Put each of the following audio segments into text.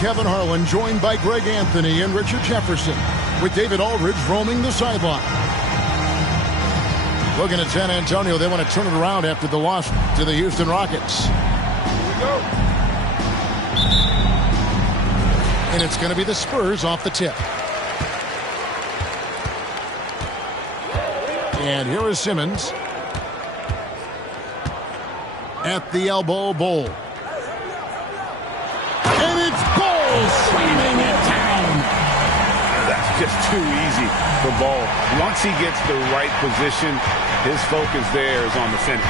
Kevin Harlan joined by Greg Anthony and Richard Jefferson, with David Aldridge roaming the sideline. Looking at San Antonio, they want to turn it around after the loss to the Houston Rockets. Here we go. And it's going to be the Spurs off the tip. And here is Simmons at the elbow bowl. And it's Ball swinging at town. That's just too easy for Ball. Once he gets the right position, his focus there is on the finish.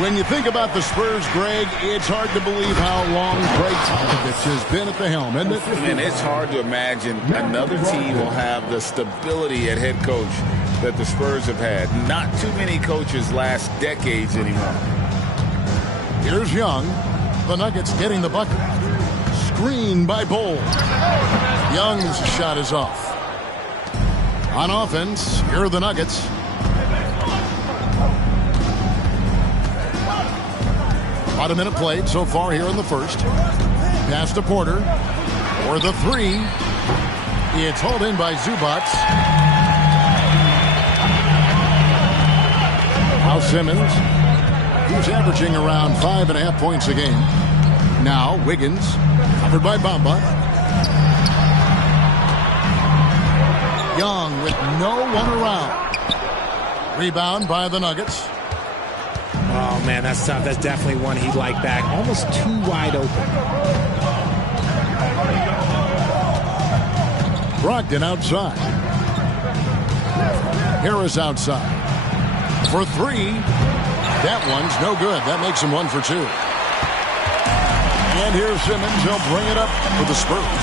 When you think about the Spurs, Greg, it's hard to believe how long Greg Popovich has been at the helm, isn't it? And it's hard to imagine another team will have the stability at head coach that the Spurs have had. Not too many coaches last decades anymore. Here's Young. The Nuggets getting the bucket. Screen by Bol. Young's shot is off. On offense, here are the Nuggets. About a minute played so far here in the first. Pass to Porter. For the three. It's hauled in by Zubac. Now Simmons. He's averaging around 5.5 points a game. Now Wiggins, covered by Bamba. Young with no one around. Rebound by the Nuggets. Oh, man, that's tough. That's definitely one he'd like back. Almost too wide open. Brogdon outside. Harris outside. For three. That one's no good. That makes him 1 for 2. And here's Simmons. He'll bring it up for the Spurs.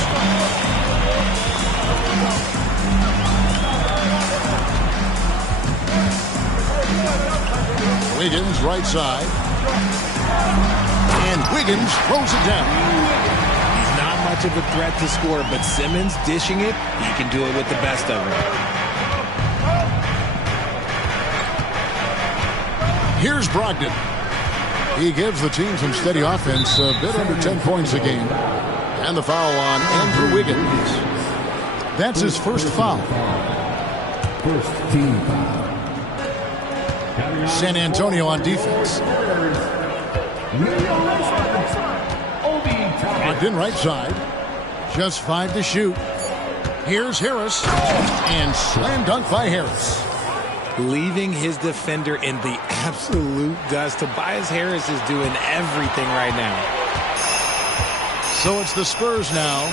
Wiggins right side. And Wiggins throws it down. He's not much of a threat to score, but Simmons dishing it, he can do it with the best of them. Here's Brogdon. He gives the team some steady offense, a bit under 10 points a game. And the foul on Andrew Wiggins. That's his first foul. First team foul. San Antonio on defense. Brogdon right side. Just 5 to shoot. Here's Harris. And slam dunk by Harris. Leaving his defender in the absolute dust. Tobias Harris is doing everything right now. So it's the Spurs now.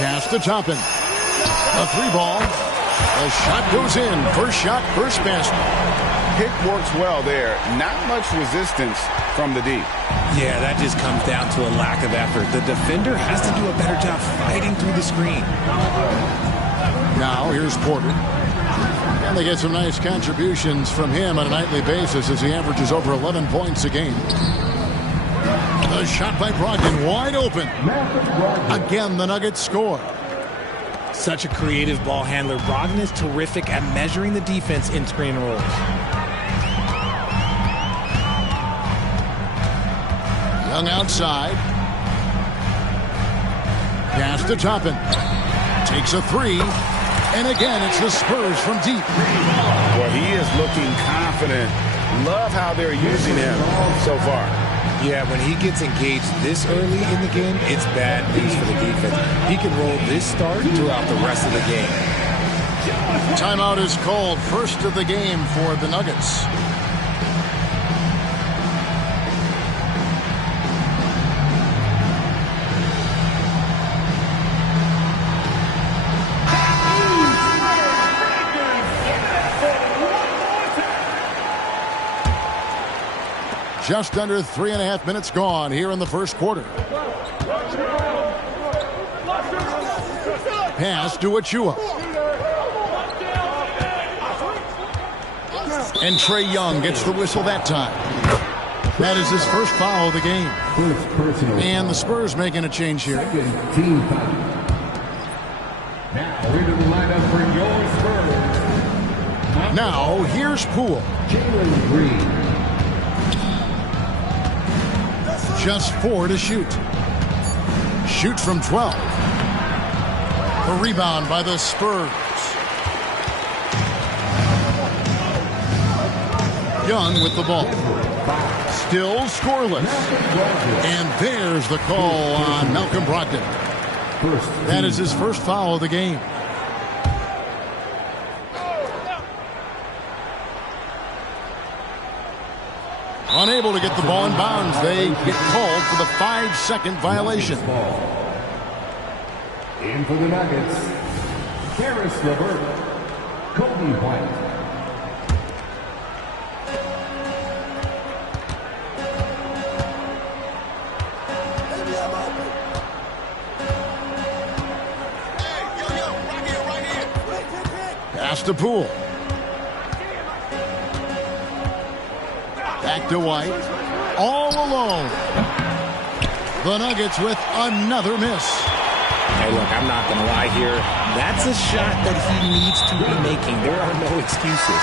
Pass to Toppin. A 3-ball. The shot goes in. First shot, first basket. Pick works well there. Not much resistance from the D. Yeah, that just comes down to a lack of effort. The defender has to do a better job fighting through the screen. Now here's Porter. And they get some nice contributions from him on a nightly basis as he averages over 11 points a game. The shot by Brogdon wide open. Again, the Nuggets score. Such a creative ball handler. Brogdon is terrific at measuring the defense in screen rolls. Young outside. Pass to Toppin. Takes a 3. And again, it's the Spurs from deep. Well, he is looking confident. Love how they're using him so far. Yeah, when he gets engaged this early in the game, it's bad news for the defense. He can roll this start throughout the rest of the game. Timeout is called, first of the game for the Nuggets. Just under 3.5 minutes gone here in the first quarter. Pass to Achua. And Trae Young gets the whistle that time. That is his first foul of the game. And the Spurs making a change here. Team foul. Now into the lineup for your Spurs. Now here's Poole. Jalen Green. Just 4 to shoot. Shoots from 12. A rebound by the Spurs. Young with the ball. Still scoreless. And there's the call on Malcolm Brogdon. That is his first foul of the game. Unable to get the ball in bounds. They get called for the 5-second violation. In for the Nuggets, Karis LeVert, Kobe White. Pass to Poole. Back to White. All alone. The Nuggets with another miss. Hey, look, I'm not going to lie here. That's a shot that he needs to be making. There are no excuses.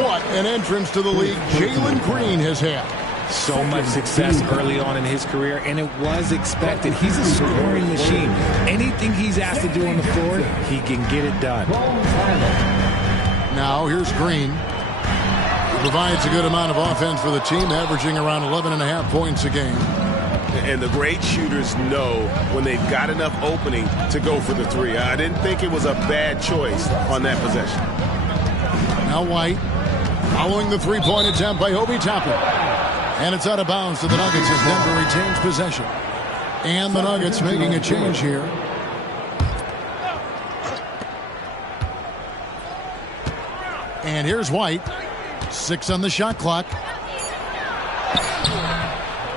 What an entrance to the league Jalen Green has had. So much success early on in his career, and it was expected. He's a scoring machine. Anything he's asked to do on the floor, he can get it done. Now here's Green. Provides a good amount of offense for the team, averaging around 11.5 points a game. And the great shooters know when they've got enough opening to go for the three. I didn't think it was a bad choice on that possession. Now White, following the three-point attempt by Obi Toppin. And it's out of bounds to the Nuggets as Denver retains possession. And the Nuggets making a change here. And here's White. 6 on the shot clock.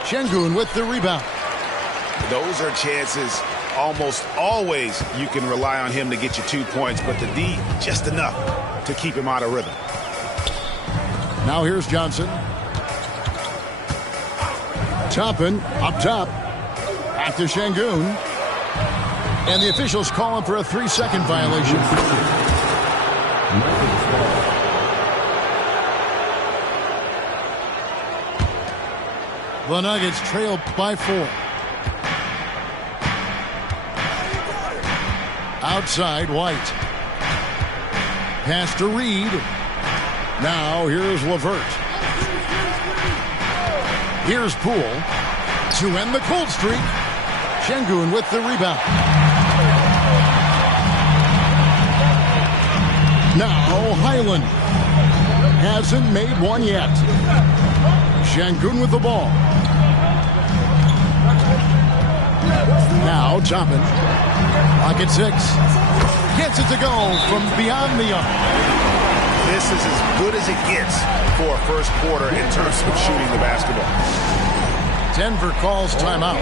Şengün with the rebound. Those are chances almost always you can rely on him to get you 2 points, but the D, just enough to keep him out of rhythm. Now here's Johnson. Toppin up top. Back to Şengün. And the officials call him for a 3-second violation. The Nuggets trail by 4. Outside, White. Pass to Reed. Now here's LeVert. Here's Poole to end the cold streak. Şengün with the rebound. Now Highland hasn't made one yet. Şengün with the ball. Now Toppin. Pocket 6. Gets it to go from beyond the arc. This is as good as it gets for a first quarter in terms of shooting the basketball. Denver calls timeout.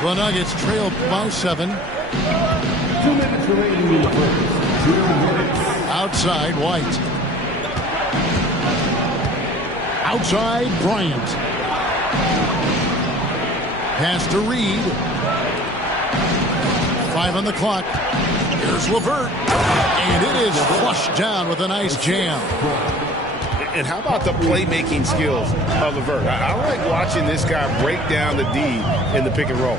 The Nuggets trail by 7. 2 minutes remaining in the first. 2 minutes. Outside, White. Outside, Bryant. Pass to Reed. 5 on the clock. Here's LeVert. And it is flushed down with a nice jam. And how about the playmaking skills of LeVert? I like watching this guy break down the D in the pick and roll.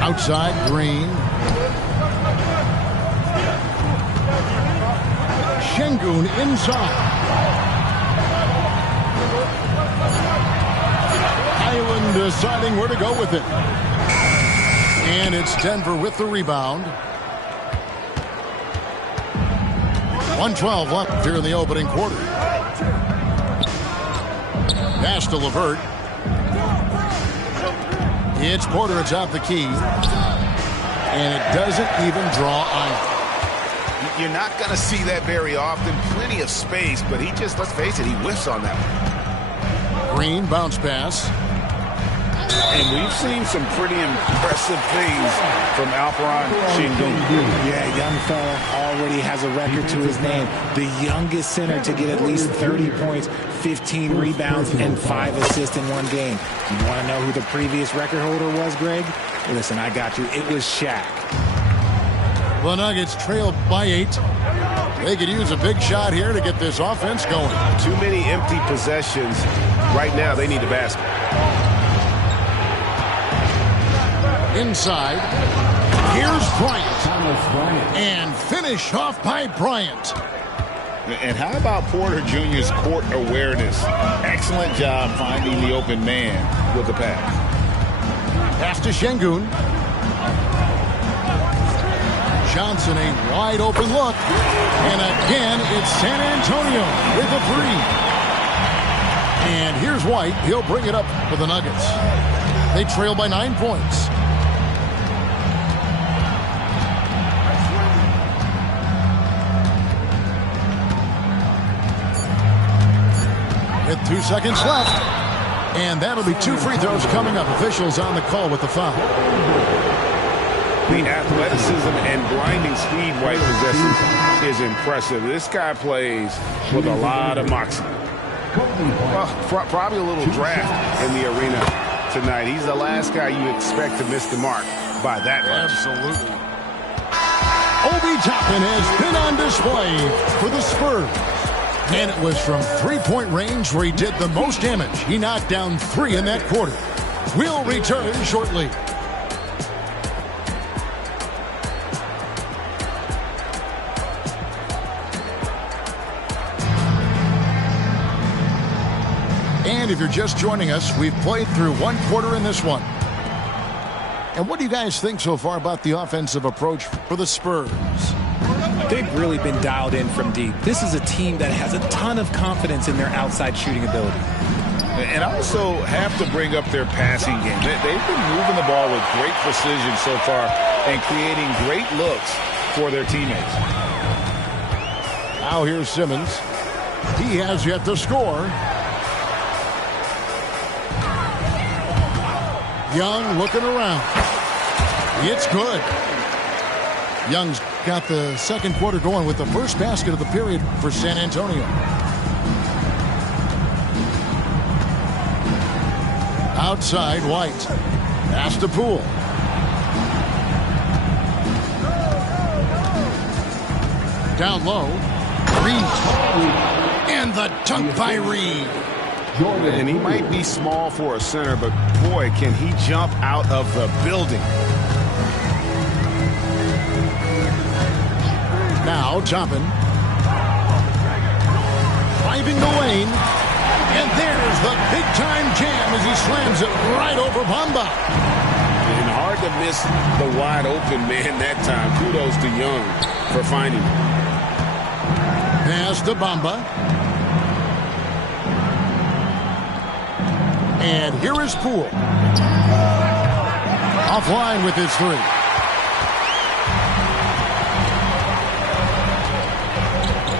Outside, Green. Şengün inside. Island deciding where to go with it. And it's Denver with the rebound. 1:12 left here in the opening quarter. Pass to LeVert. It's Porter atop the key. And it doesn't even draw iron. You're not going to see that very often. Plenty of space, but he just, let's face it, he whiffs on that one. Green bounce pass. And we've seen some pretty impressive things from Alperen Şengün. Yeah, young fella already has a record to his name. The youngest center to get at least 30 points, 15 rebounds, and 5 assists in one game. You want to know who the previous record holder was, Greg? Listen, I got you. It was Shaq. The Nuggets trailed by 8. They could use a big shot here to get this offense going. Too many empty possessions. Right now, they need a basket. Inside. Here's Bryant. And finish off by Bryant. And how about Porter Jr.'s court awareness? Excellent job finding the open man with the pass. Pass to Şengün. Johnson, a wide open look. And again, it's San Antonio with a 3. And here's White. He'll bring it up for the Nuggets. They trail by 9 points. With 2 seconds left. And that'll be 2 free throws coming up. Officials on the call with the foul. The athleticism and blinding speed White possesses is impressive. This guy plays with a lot of moxie. Probably a little draft in the arena tonight. He's the last guy you expect to miss the mark by that much. Absolutely. Obi Toppin has been on display for the Spurs. And it was from three-point range where he did the most damage. He knocked down 3 in that quarter. We'll return shortly. And if you're just joining us, we've played through 1 quarter in this one. And what do you guys think so far about the offensive approach for the Spurs? They've really been dialed in from deep. This is a team that has a ton of confidence in their outside shooting ability. And also have to bring up their passing game. They've been moving the ball with great precision so far and creating great looks for their teammates. Now here's Simmons. He has yet to score. Young looking around. It's good. Young's got the second quarter going with the first basket of the period for San Antonio. Outside, White. Pass to Poole. Down low. Reed. And the dunk by Reed. And he might be small for a center, but boy, can he jump out of the building. Now Toppin. Driving the lane. And there's the big-time jam as he slams it right over Bamba. And hard to miss the wide-open man that time. Kudos to Young for finding him. Pass to Bamba. And here is Poole. Offline with his 3.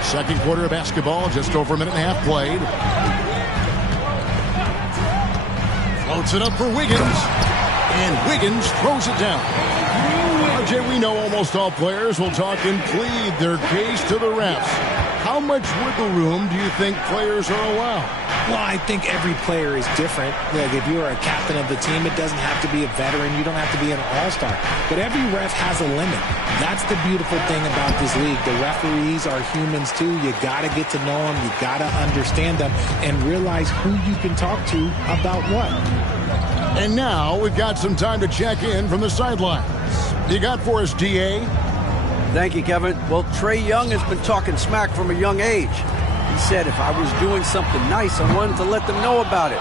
Second quarter of basketball, just over a minute and a half played. Floats it up for Wiggins. And Wiggins throws it down. RJ, we know almost all players will talk and plead their case to the refs. How much wiggle room do you think players are allowed? Well, I think every player is different. Like if you're a captain of the team, it doesn't have to be a veteran. You don't have to be an all-star. But every ref has a limit. That's the beautiful thing about this league. The referees are humans too. You got to get to know them. You got to understand them and realize who you can talk to about what. And now we've got some time to check in from the sidelines. You got for us, DA? Thank you, Kevin. Well, Trae Young has been talking smack from a young age. He said if I was doing something nice, I wanted to let them know about it.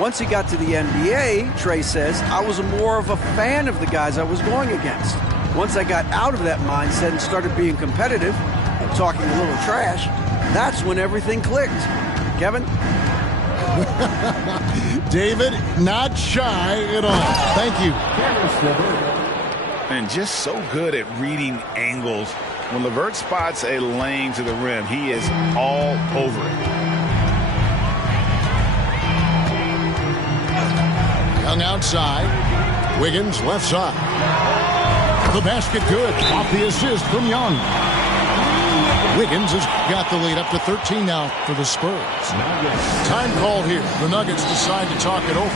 Once he got to the NBA, Trae says, I was more of a fan of the guys I was going against. Once I got out of that mindset and started being competitive and talking a little trash, that's when everything clicked. Kevin? David, not shy at all. Thank you. And just so good at reading angles. When LeVert spots a lane to the rim, he is all over it. Young outside. Wiggins left side. The basket good. Off the assist from Young. Wiggins has got the lead up to 13 now for the Spurs. Time call here. The Nuggets decide to talk it over.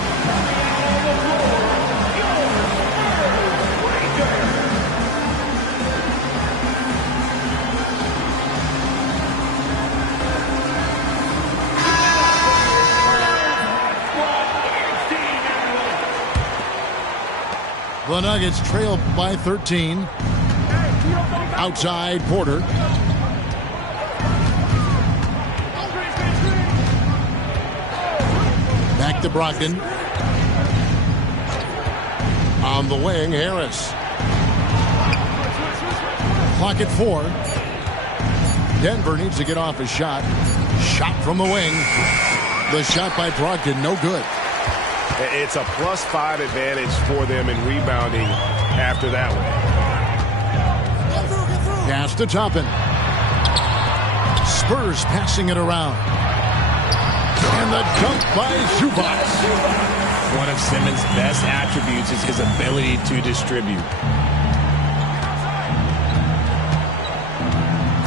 The Nuggets trail by 13. Outside, Porter. Back to Brogdon. On the wing, Harris. Clock at 4. Denver needs to get off a shot. Shot from the wing. The shot by Brogdon, no good. It's a +5 advantage for them in rebounding after that one. Pass to Toppin. Spurs passing it around. And the dunk by Zubac. One of Simmons' best attributes is his ability to distribute.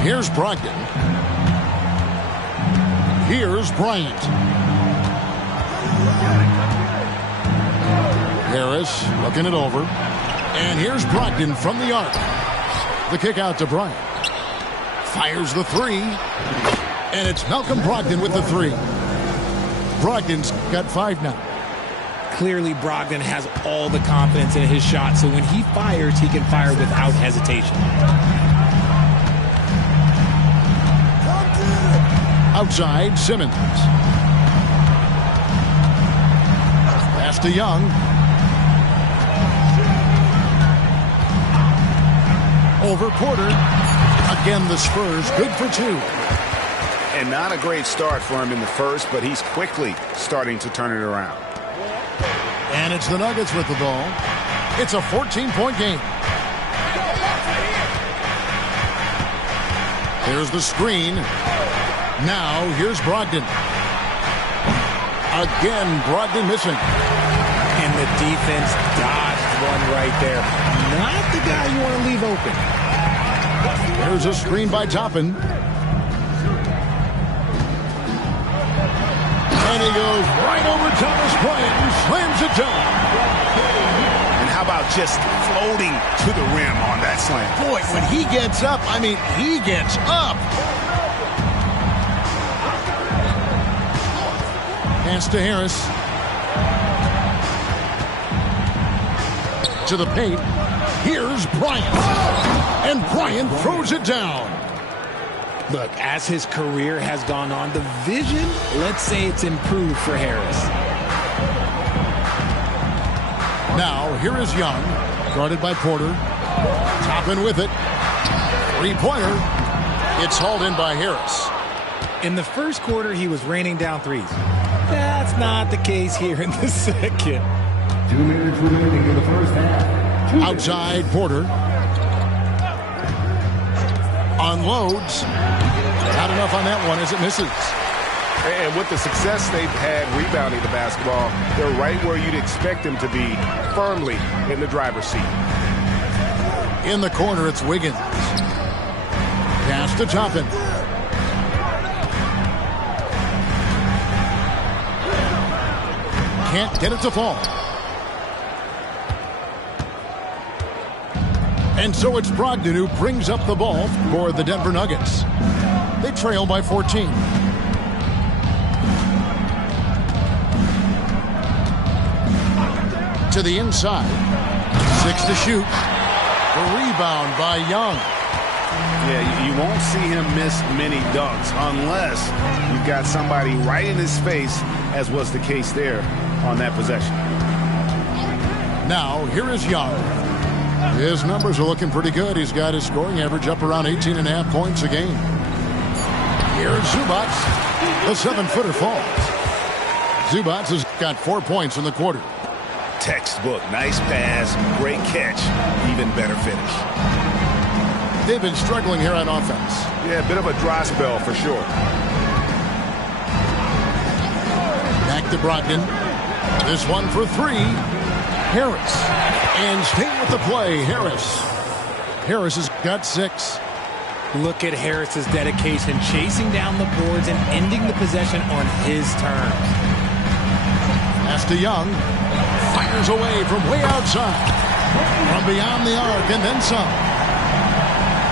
Here's Brogdon. Here's Bryant. Harris looking it over. And here's Brogdon from the arc. The kick out to Bryant. Fires the three. And it's Malcolm Brogdon with the three. Brogdon's got 5 now. Clearly, Brogdon has all the confidence in his shot, so when he fires, he can fire without hesitation. Outside, Simmons. Pass to Young. Over Porter. Again, the Spurs good for 2. And not a great start for him in the first, but he's quickly starting to turn it around. And it's the Nuggets with the ball. It's a 14-point game. Here's the screen. Now, here's Brogdon. Again, Brogdon missing. And the defense dodged one right there. Not the guy you want to leave open. There's a screen by Toppin. And he goes right over Thomas Bryant and slams it down. And how about just floating to the rim on that slam? Boy, when he gets up, I mean, he gets up. Pass to Harris. To the paint. Here's Bryant. And Bryant throws it down. Look, as his career has gone on, the vision, let's say it's improved for Harris. Now, here is Young, guarded by Porter. Toppin with it. Three-pointer. It's hauled in by Harris. In the first quarter, he was raining down threes. That's not the case here in the second. 2 minutes remaining in the first half. Outside, Porter. Unloads. Not enough on that one as it misses. And with the success they've had rebounding the basketball, they're right where you'd expect them to be, firmly in the driver's seat. In the corner, it's Wiggins. Pass to Toppin. Can't get it to fall. And so it's Brogdon who brings up the ball for the Denver Nuggets. They trail by 14. To the inside. 6 to shoot. The rebound by Young. Yeah, you won't see him miss many dunks unless you've got somebody right in his face, as was the case there on that possession. Now, here is Young. His numbers are looking pretty good. He's got his scoring average up around 18.5 points a game. Here's Zubac. The 7-footer falls. Zubac has got 4 points in the quarter. Textbook. Nice pass. Great catch. Even better finish. They've been struggling here on offense. Yeah, a bit of a dry spell for sure. Back to Brogdon. This one for 3. Harris. And staying with the play, Harris. Harris has got 6. Look at Harris's dedication, chasing down the boards and ending the possession on his terms. Pass to Young. Fires away from way outside. From beyond the arc and then some.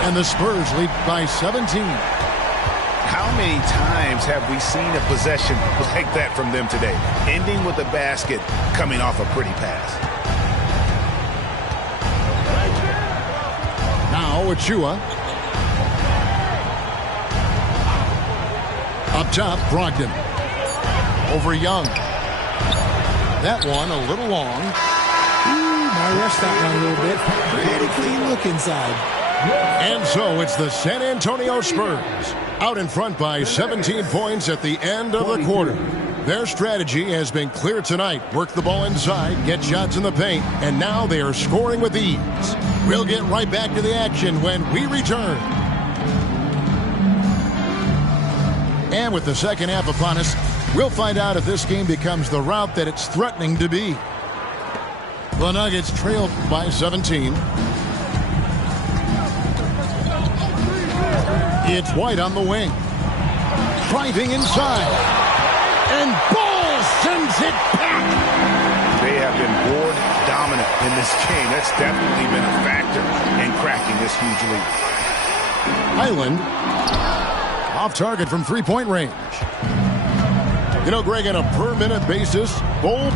And the Spurs lead by 17. How many times have we seen a possession like that from them today? Ending with a basket, coming off a pretty pass. Now Achua. Up top, Brogdon. Over Young. That one a little long. I rushed that one a little bit. Pretty clean look inside. And so it's the San Antonio Spurs out in front by 17 points at the end of the quarter. Their strategy has been clear tonight. Work the ball inside, get shots in the paint, and now they are scoring with ease. We'll get right back to the action when we return. And with the second half upon us, we'll find out if this game becomes the route that it's threatening to be. The Nuggets trailed by 17. It's White on the wing. Driving inside. And Ball sends it back. They have been board dominant in this game. That's definitely been a factor in cracking this huge lead. Highland off target from three-point range. You know, Greg, on a per-minute basis, Bol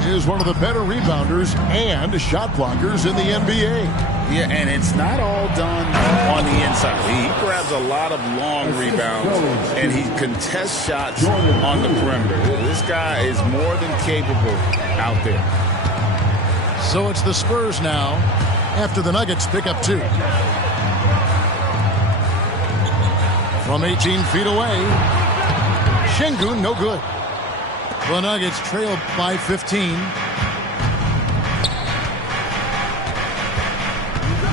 is one of the better rebounders and shot blockers in the NBA. Yeah, and it's not all done on the inside. He grabs a lot of long rebounds, and he contests shots on the perimeter. This guy is more than capable out there. So it's the Spurs now after the Nuggets pick up 2. From 18 feet away, Şengün, no good. The Nuggets trailed by 15.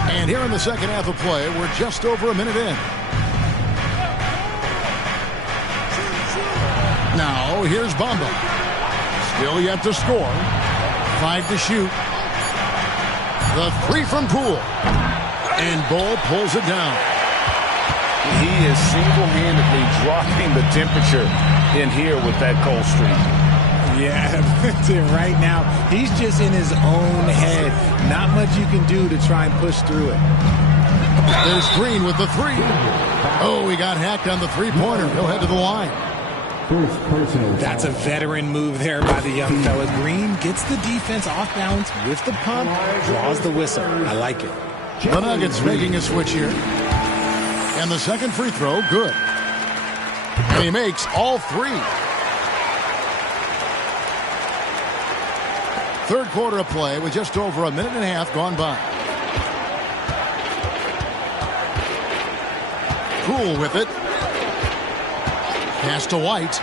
And here in the second half of play, we're just over a minute in. Now, here's Bamba. Still yet to score. 5 to shoot. The 3 from Poole. And Bol pulls it down. He is single-handedly dropping the temperature in here with that cold streak. Yeah, right now, he's just in his own head. Not much you can do to try and push through it. There's Green with the 3. Oh, he got hacked on the three-pointer. He'll head to the line. That's a veteran move there by the young fella. Green gets the defense off balance with the pump, draws the whistle. I like it. The Nuggets making a switch here. And the second free throw, good. And he makes all 3. Third quarter of play with just over a minute and a half gone by. Poole with it. Pass to White.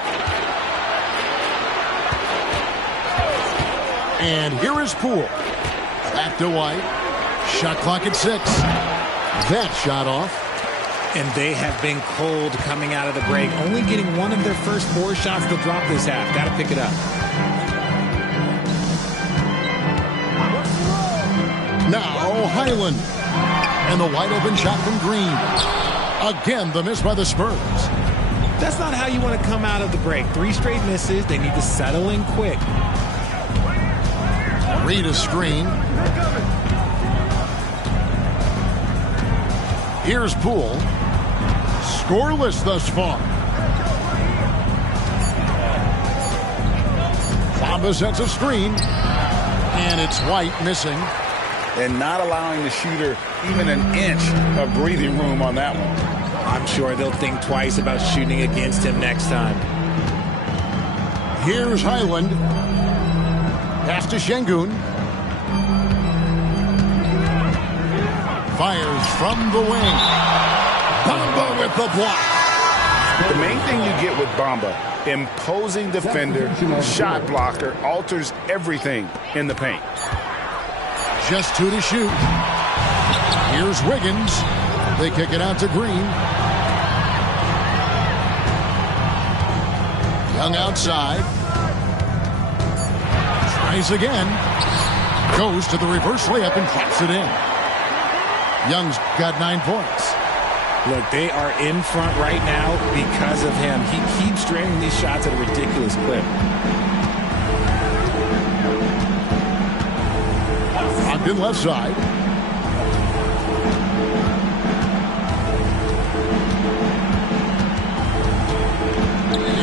And here is Poole. Back to White. Shot clock at 6. That shot off. And they have been cold coming out of the break. Only getting one of their first 4 shots to drop this half. Got to pick it up. Now Highland. And the wide open shot from Green. Again, the miss by the Spurs. That's not how you want to come out of the break. 3 straight misses. They need to settle in quick. Reed a screen. Here's Poole. Scoreless thus far. Bamba sets a screen. And it's White missing. and not allowing the shooter even an inch of breathing room on that one. I'm sure they'll think twice about shooting against him next time. Here's Highland. Pass to Şengün. Fires from the wing. Bamba with the block. The main thing you get with Bamba, imposing defender, shot blocker, alters everything in the paint. Just 2 to shoot. Here's Wiggins. They kick it out to Green. Young outside. Tries again. Goes to the reverse layup and claps it in. Young's got 9 points. Look, they are in front right now because of him. He keeps draining these shots at a ridiculous clip. Ogden left side.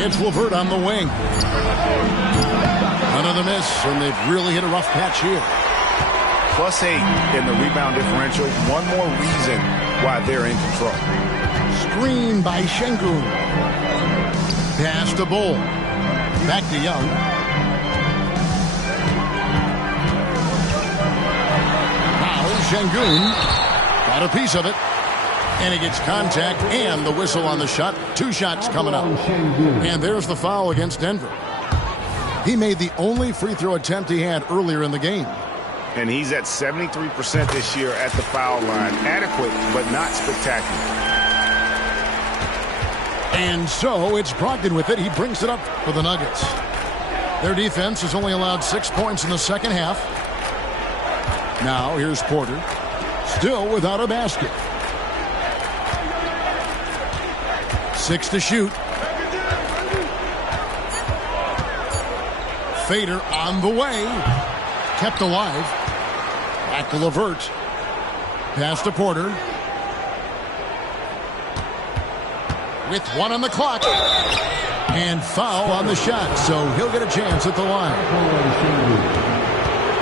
It's LeVert on the wing. Another miss, and they've really hit a rough patch here. +8 in the rebound differential. One more reason why they're in control. Screen by Şengün. Pass to Bull. Back to Young. Now Şengün got a piece of it. And he gets contact and the whistle on the shot. 2 shots coming up. And there's the foul against Denver. He made the only free throw attempt he had earlier in the game. And he's at 73% this year at the foul line. Adequate, but not spectacular. And so it's Brogdon with it. He brings it up for the Nuggets. Their defense has only allowed 6 points in the second half. Now here's Porter. Still without a basket. 6 to shoot. Fader on the way. Kept alive. Back to LeVert. Pass to Porter. With 1 on the clock. And foul on the shot. So he'll get a chance at the line.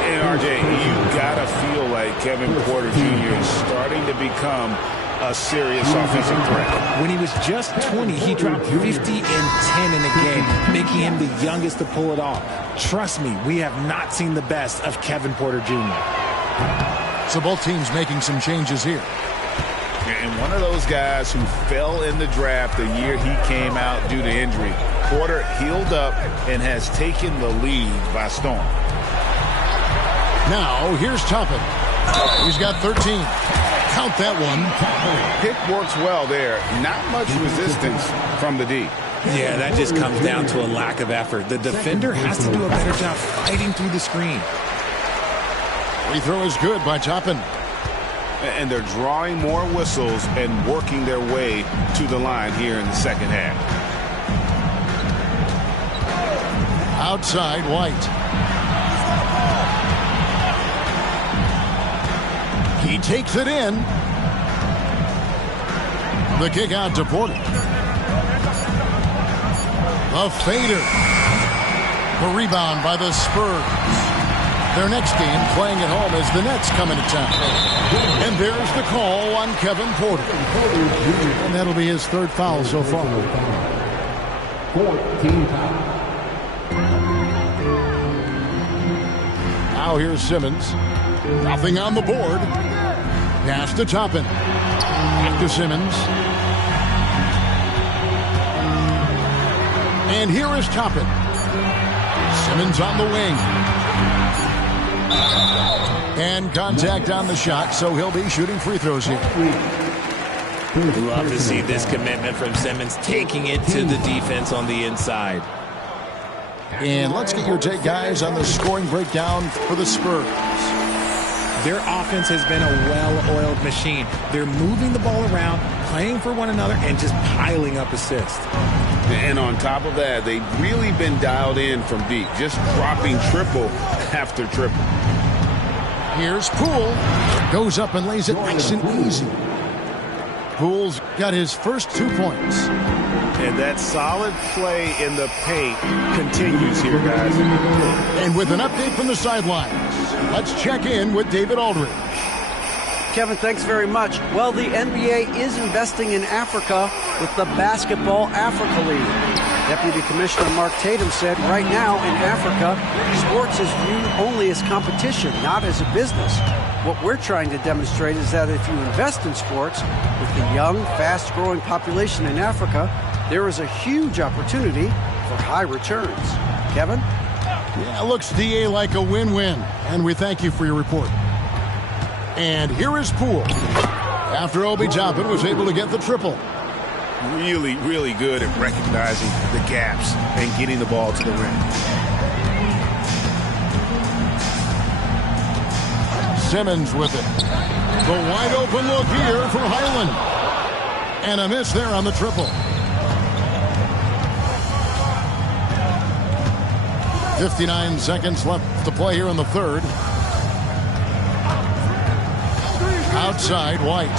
And RJ, you gotta feel like Kevin Porter Jr. is starting to become a serious offensive threat. When he was just 20, he dropped 50 and 10 in a game, making him the youngest to pull it off. Trust me, we have not seen the best of Kevin Porter Jr. So both teams making some changes here. And one of those guys who fell in the draft the year he came out due to injury. Porter healed up and has taken the lead by storm. Now, here's Toppin. He's got 13. Count that one. Pick works well there. Not much resistance from the D. Yeah, that just comes down to a lack of effort. The defender has to do a better job fighting through the screen. Free throw is good by Toppin. And they're drawing more whistles and working their way to the line here in the second half. Outside, White. He takes it in. The kick out to Porter. A fader. The rebound by the Spurs. Their next game playing at home as the Nets come into town. And there's the call on Kevin Porter. And that'll be his 3rd foul so far. 14 foul. Now here's Simmons. Nothing on the board. Pass to Toppin. Back to Simmons. And here is Toppin. Simmons on the wing. And contact on the shot, so he'll be shooting free throws here. Love to see this commitment from Simmons, taking it to the defense on the inside. And let's get your take, guys, on the scoring breakdown for the Spurs. Their offense has been a well-oiled machine. They're moving the ball around, playing for one another, and just piling up assists. And on top of that, they've really been dialed in from deep, just dropping triple after triple. Here's Poole. Goes up and lays it nice and easy. Poole's got his first 2 points. And that solid play in the paint continues here, guys. And with an update from the sidelines, let's check in with David Aldridge. Kevin, thanks very much. Well, the NBA is investing in Africa with the Basketball Africa League. Deputy Commissioner Mark Tatum said right now in Africa, sports is viewed only as competition, not as a business. What we're trying to demonstrate is that if you invest in sports, with the young, fast-growing population in Africa, there is a huge opportunity for high returns. Kevin? Yeah, looks, DA, like a win-win, and we thank you for your report. And here is Poole, after Obi Toppin was able to get the triple. Really, really good at recognizing the gaps and getting the ball to the rim. Simmons with it. The wide open look here for Highland. And a miss there on the triple. 59 seconds left to play here in the third. Outside, White.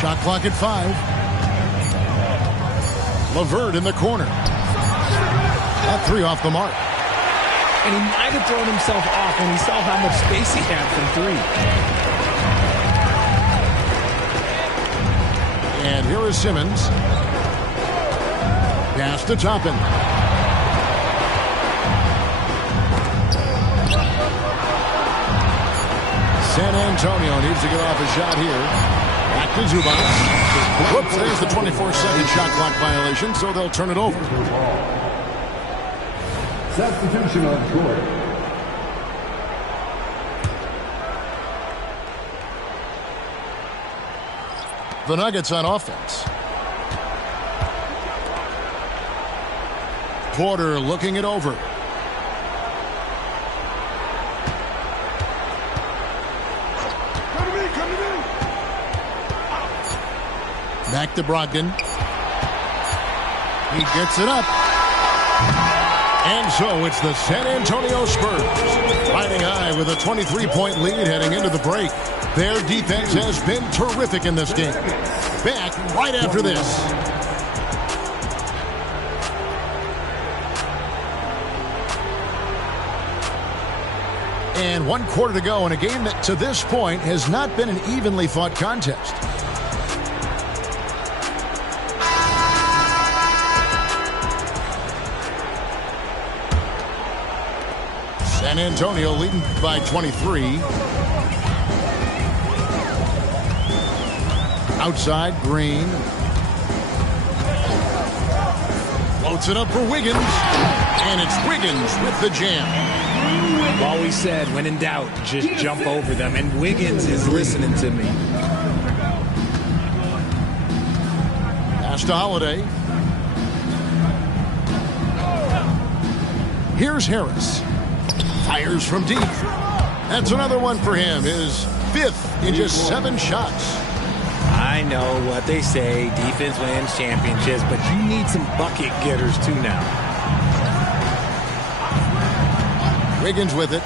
Shot clock at 5. LeVert in the corner. That three off the mark. And he might have thrown himself off when he saw how much space he had from three. And here is Simmons. Pass to Toppin. San Antonio needs to get off a shot here. Back to Zubac. Whoops, there's the 24-second shot clock violation, so they'll turn it over. Substitution on court. The Nuggets on offense. Porter looking it over. Back to Brogdon. He gets it up. And so it's the San Antonio Spurs riding high with a 23-point lead heading into the break. Their defense has been terrific in this game. Back right after this. And 1 quarter to go in a game that to this point has not been an evenly fought contest. San Antonio leading by 23. Outside, Green. Floats it up for Wiggins. And it's Wiggins with the jam. I've always said, when in doubt, just jump over them. And Wiggins is listening to me. Pass to Holiday. Here's Harris. Fires from deep. That's another one for him. His 5th in just 7 shots. I know what they say, defense wins championships, but you need some bucket getters too now. Wiggins with it.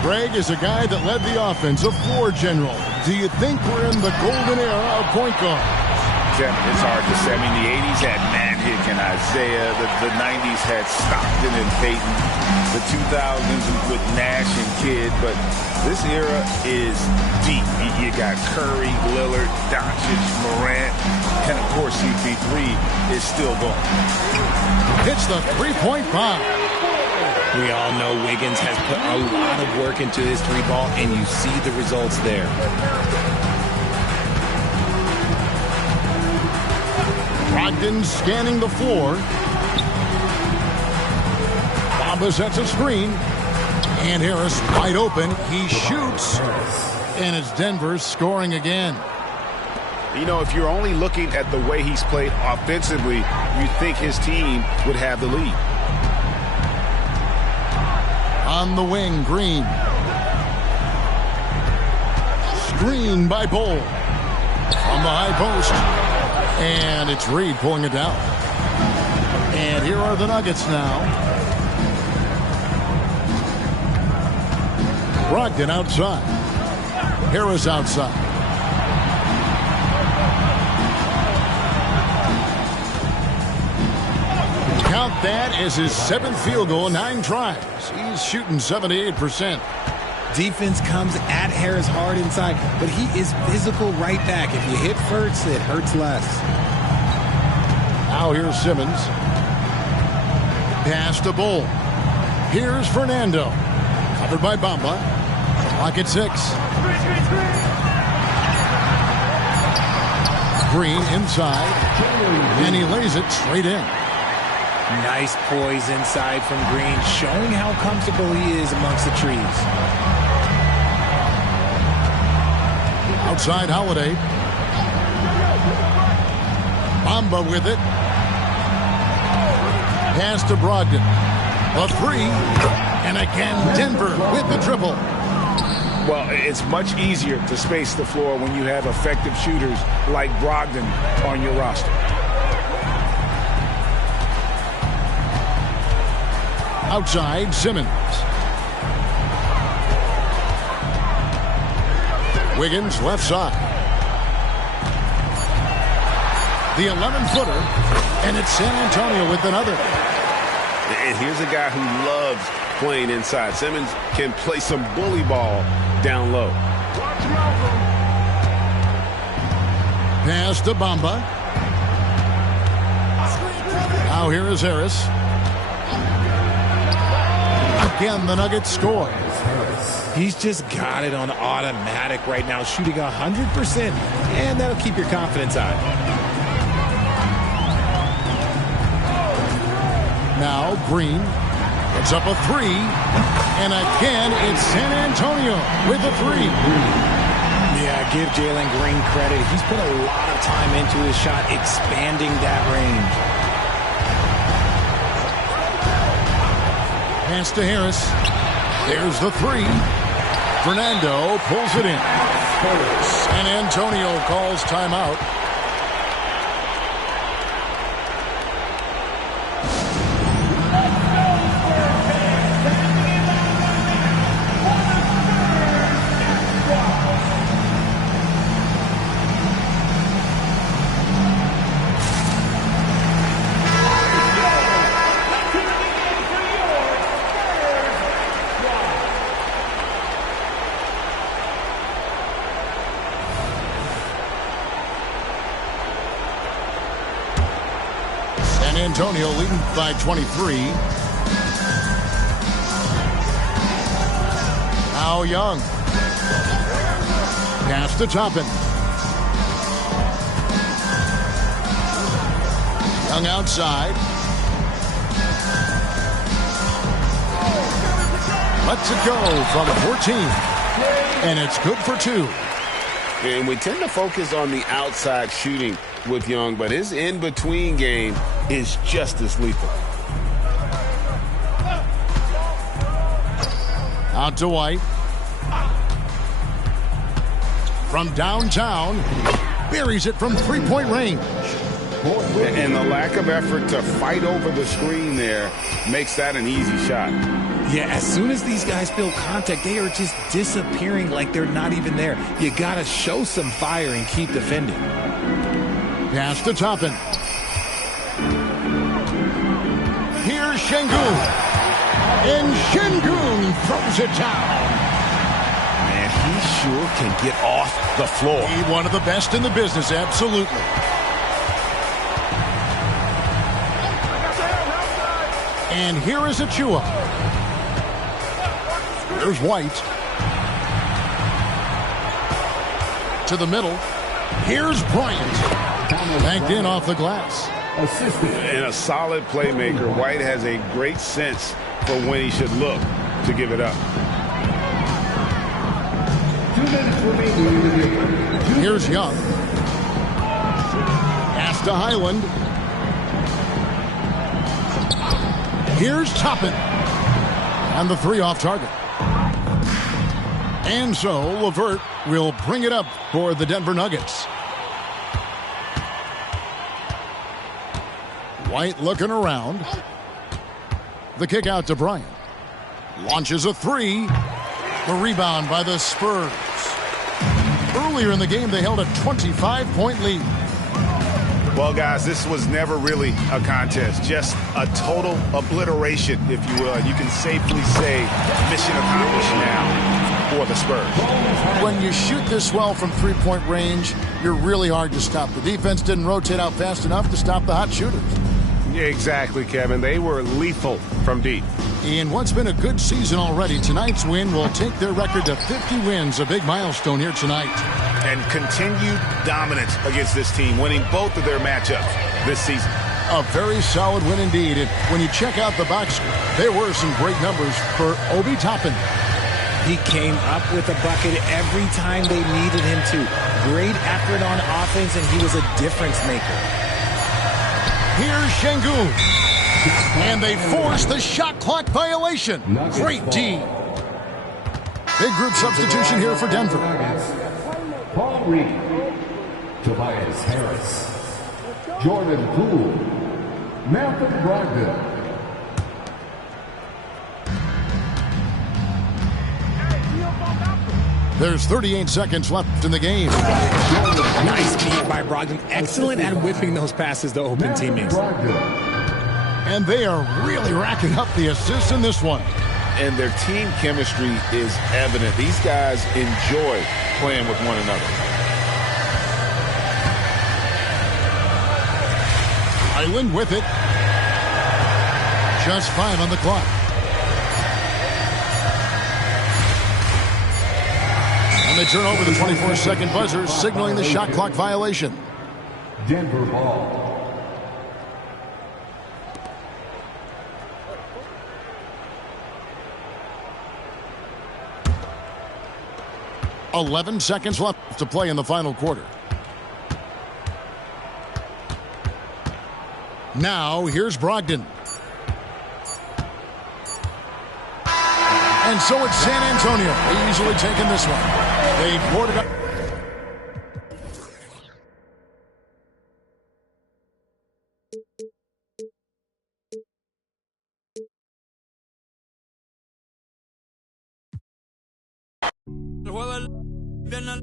Greg is a guy that led the offensive floor general. Do you think we're in the golden era of point guard? It's hard to say. I mean, the 80s had Magic and Isaiah. The 90s had Stockton and Peyton. The 2000s with Nash and Kidd. But this era is deep. You got Curry, Lillard, Doncic, Morant, and of course CP3 is still going. Hits the three-point bomb. We all know Wiggins has put a lot of work into his three ball, and you see the results there. Brogdon scanning the floor. Bamba sets a screen. And Harris wide open. He shoots. And it's Denver scoring again. You know, if you're only looking at the way he's played offensively, you think his team would have the lead. On the wing, Green. Screen by Bol. From the high post. And it's Reed pulling it down. And here are the Nuggets now. Brogdon outside. Harris outside. Count that as his 7th field goal in 9 tries. He's shooting 78%. Defense comes at Harris hard inside, but he is physical right back. If you hit first, it hurts less. Now here's Simmons. Pass to Bull. Here's Fernando. Covered by Bamba. Clock at 6. Green inside. And he lays it straight in. Nice poise inside from Green, showing how comfortable he is amongst the trees. Outside Holiday. Bamba with it. Pass to Brogdon. A 3. And again, Denver with the triple. Well, it's much easier to space the floor when you have effective shooters like Brogdon on your roster. Outside, Simmons. Wiggins, left side. The 11-footer, and it's San Antonio with another. And here's a guy who loves playing inside. Simmons can play some bully ball down low. Pass to Bamba. Now here is Harris. Again, the Nuggets score. He's just got it on automatic right now, shooting 100%, and that'll keep your confidence high. Now Green puts up a 3, and again it's San Antonio with a 3. Yeah, give Jalen Green credit. He's put a lot of time into his shot, expanding that range. Pass to Harris. There's the 3. Fernando pulls it in. San Antonio calls timeout. San Antonio leading by 23. Now Young. Pass to Toppin. Young outside. Lets it go from 14. And it's good for 2. And we tend to focus on the outside shooting with Young, but his in-between game is just as lethal. Out to White. From downtown, buries it from 3-point range. And the lack of effort to fight over the screen there makes that an easy shot. Yeah, as soon as these guys feel contact, they are just disappearing like they're not even there. You got to show some fire and keep defending. Pass to Toppin. Here's Şengün. And Şengün throws it down. Man, he sure can get off the floor. He's one of the best in the business, absolutely. And here is Achua. There's White. To the middle. Here's Bryant. Banked in off the glass. And a solid playmaker. White has a great sense for when he should look to give it up. Here's Young. Pass to Highland. Here's Toppin. And the 3 off target. And so LeVert will bring it up for the Denver Nuggets. White looking around. The kick out to Bryant. Launches a 3. The rebound by the Spurs. Earlier in the game, they held a 25-point lead. Well, guys, this was never really a contest, just a total obliteration, if you will. You can safely say mission accomplished now for the Spurs. When you shoot this well from three-point range, you're really hard to stop. The defense didn't rotate out fast enough to stop the hot shooters. Yeah, exactly, Kevin. They were lethal from deep. In what's been a good season already, tonight's win will take their record to 50 wins, a big milestone here tonight. And continued dominance against this team, winning both of their matchups this season. A very solid win indeed. And when you check out the box score, there were some great numbers for Obi Toppin. He came up with a bucket every time they needed him to. Great effort on offense, and he was a difference maker. Here's Şengün. And they force the shot clock violation. Great D. Big group substitution here for Denver. Paul Reed, Tobias Harris, Jordan Poole, Malcolm Brogdon. There's 38 seconds left in the game. Nice feed by Brogdon. Excellent at whipping those passes to open teammates. And they are really racking up the assists in this one. And their team chemistry is evident. These guys enjoy playing with one another. Island with it. Just 5 on the clock. And they turn over the 24-second buzzer, signaling the shot clock violation. Denver ball. 11 seconds left to play in the final quarter. Now, here's Brogdon. And so it's San Antonio, easily taking this one. They poured it up. El juego del viernes